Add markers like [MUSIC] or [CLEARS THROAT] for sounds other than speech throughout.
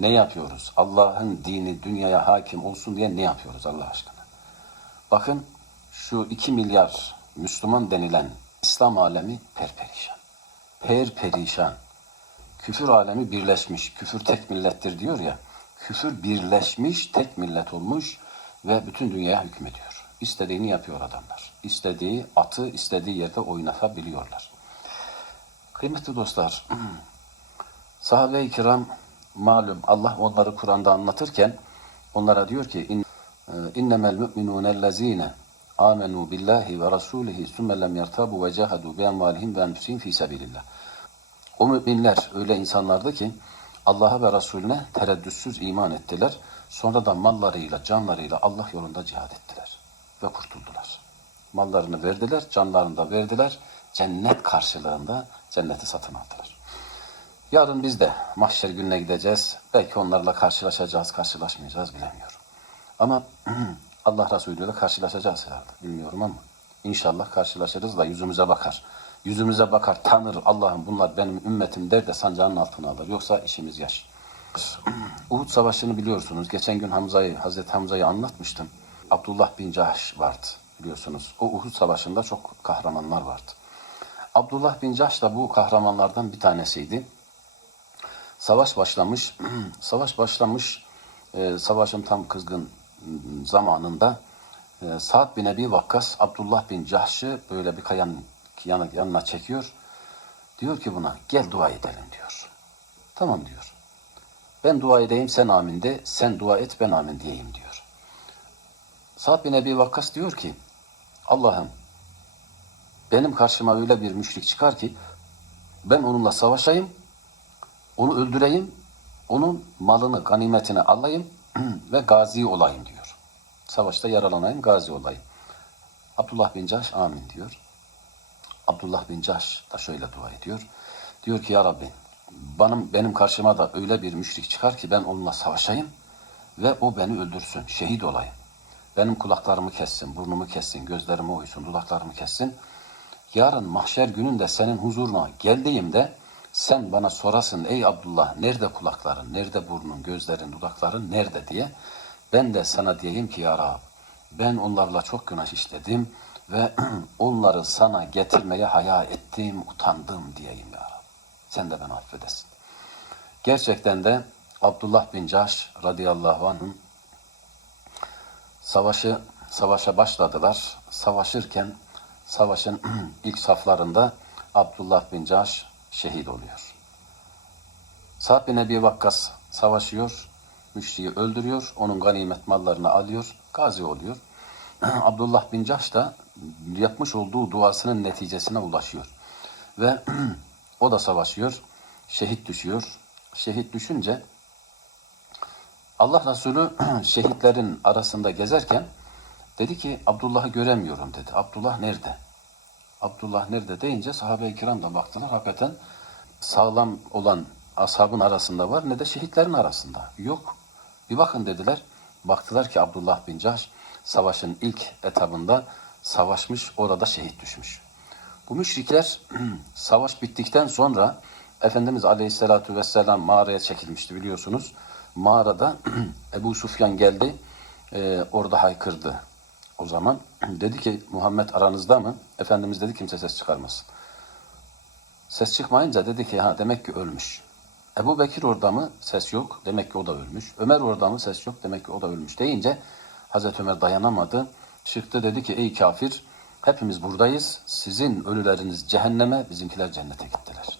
Ne yapıyoruz? Allah'ın dini dünyaya hakim olsun diye ne yapıyoruz Allah aşkına? Bakın şu 2 milyar Müslüman denilen İslam alemi perperişan. Perperişan. Küfür alemi birleşmiş. Küfür tek millettir diyor ya. Küfür birleşmiş, tek millet olmuş ve bütün dünyaya hükmediyor. İstediğini yapıyor adamlar. İstediği atı istediği yerde oynatabiliyorlar. Kıymetli dostlar, [CLEARS THROAT] sahabe-i kiram malum Allah onları Kur'an'da anlatırken onlara diyor ki "İn- e, innemel mu'minûnellezîne amenu billahi ve rasulihi sümme lem yertabu ve cahadu bi emvalihim ve enfusihim fi sebilillah. O müminler öyle insanlardı ki Allah'a ve Resulüne tereddütsüz iman ettiler. Sonra da mallarıyla, canlarıyla Allah yolunda cihad ettiler ve kurtuldular. Mallarını verdiler, canlarını da verdiler. Cennet karşılığında cenneti satın aldılar. Yarın biz de mahşer gününe gideceğiz. Belki onlarla karşılaşacağız, karşılaşmayacağız bilemiyorum. Ama [CLEARS THROAT] Allah Resulü ile karşılaşacağız herhalde. Bilmiyorum ama inşallah karşılaşırız da yüzümüze bakar. Yüzümüze bakar, tanır Allah'ım bunlar benim ümmetim der de sancağının altına alır. Yoksa işimiz yaş. [CLEARS THROAT] Uhud Savaşı'nı biliyorsunuz. Geçen gün Hamza'yı, Hazreti Hamza'yı anlatmıştım. Abdullah bin Cahş vardı biliyorsunuz. O Uhud Savaşı'nda çok kahramanlar vardı. Abdullah bin Cahş da bu kahramanlardan bir tanesiydi. Savaş başlamış. [CLEARS THROAT] Savaş başlamış. e, savaşın tam kızgın m, zamanında e, Sa'd bin Ebi Vakkas Abdullah bin Cahş'ı böyle bir kayanın yanı, yanına çekiyor. Diyor ki buna gel dua edelim diyor. Tamam diyor. Ben dua edeyim sen amin de, sen dua et ben amin diyeyim diyor. Sa'd bin Ebi Vakkas diyor ki Allah'ım benim karşıma öyle bir müşrik çıkar ki ben onunla savaşayım, onu öldüreyim, onun malını, ganimetini alayım [CLEARS THROAT] ve gazi olayım diyor. Savaşta yaralanayım, gazi olayım. Abdullah bin Cahş amin diyor. Abdullah bin Cahş da şöyle dua ediyor. Diyor ki ya Rabbi benim, benim karşıma da öyle bir müşrik çıkar ki ben onunla savaşayım ve o beni öldürsün, şehit olayım. Benim kulaklarımı kessin, burnumu kessin, gözlerimi oysun, dudaklarımı kessin. Yarın mahşer gününde senin huzuruna geldiğimde sen bana sorasın ey Abdullah nerede kulakların, nerede burnun, gözlerin, dudakların nerede diye. Ben de sana diyeyim ki ya Rab ben onlarla çok günah işledim ve [CLEARS THROAT] onları sana getirmeye haya ettim, utandım diyeyim ya Rab. Sen de beni affedesin. Gerçekten de Abdullah bin Cahş radıyallahu anh'ın savaşı savaşa başladılar. Savaşırken savaşın [CLEARS THROAT] ilk saflarında Abdullah bin Cahş şehit oluyor. Sa'd bin Ebi Vakkas savaşıyor, müşriyi öldürüyor, onun ganimet mallarını alıyor, gazi oluyor. [CLEARS THROAT] Abdullah bin Cahş da yapmış olduğu duasının neticesine ulaşıyor. Ve [CLEARS THROAT] o da savaşıyor, şehit düşüyor. Şehit düşünce Allah Resulü [CLEARS THROAT] şehitlerin arasında gezerken dedi ki Abdullah'ı göremiyorum dedi. Abdullah nerede? Abdullah nerede deyince sahabe-i kiram da baktılar. Hakikaten sağlam olan ashabın arasında var ne de şehitlerin arasında. Yok. Bir bakın dediler. Baktılar ki Abdullah bin Cahş savaşın ilk etabında savaşmış orada şehit düşmüş. Bu müşrikler [CLEARS THROAT] savaş bittikten sonra Efendimiz Aleyhisselatü Vesselam mağaraya çekilmişti biliyorsunuz. Mağarada [CLEARS THROAT] Ebu Sufyan geldi e, orada haykırdı o zaman. [CLEARS THROAT] Dedi ki Muhammed aranızda mı? Efendimiz dedi kimse ses çıkarmasın. Ses çıkmayınca dedi ki ha demek ki ölmüş. Ebu Bekir orada mı? Ses yok. Demek ki o da ölmüş. Ömer orada mı? Ses yok. Demek ki o da ölmüş deyince Hazreti Ömer dayanamadı. Çıktı dedi ki ey kafir hepimiz buradayız. Sizin ölüleriniz cehenneme, bizimkiler cennete gittiler.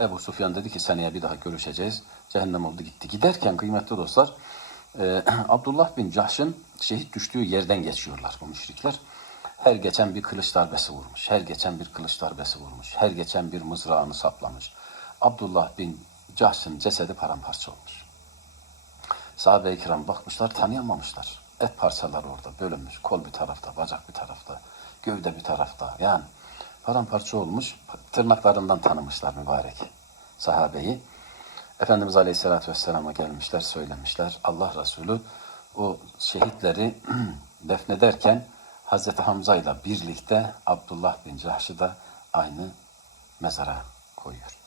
Ebu Sufyan dedi ki seneye bir daha görüşeceğiz. Cehennem oldu gitti. Giderken kıymetli dostlar e, [CLEARS THROAT] Abdullah bin Cahş'ın şehit düştüğü yerden geçiyorlar bu müşrikler. Her geçen bir kılıç darbesi vurmuş. Her geçen bir kılıç darbesi vurmuş. Her geçen bir mızrağını saplamış. Abdullah bin Cahş'ın cesedi paramparça olmuş. Sahabe-i kiram bakmışlar tanıyamamışlar. Et parçaları orada bölünmüş. Kol bir tarafta, bacak bir tarafta, gövde bir tarafta. Yani paramparça olmuş. Tırnaklarından tanımışlar mübarek sahabeyi. Efendimiz Aleyhisselatü Vesselam'a gelmişler, söylemişler. Allah Resulü o şehitleri [CLEARS THROAT] defnederken Hazreti Hamza ile birlikte Abdullah bin Cahş'ı da aynı mezara koyuyor.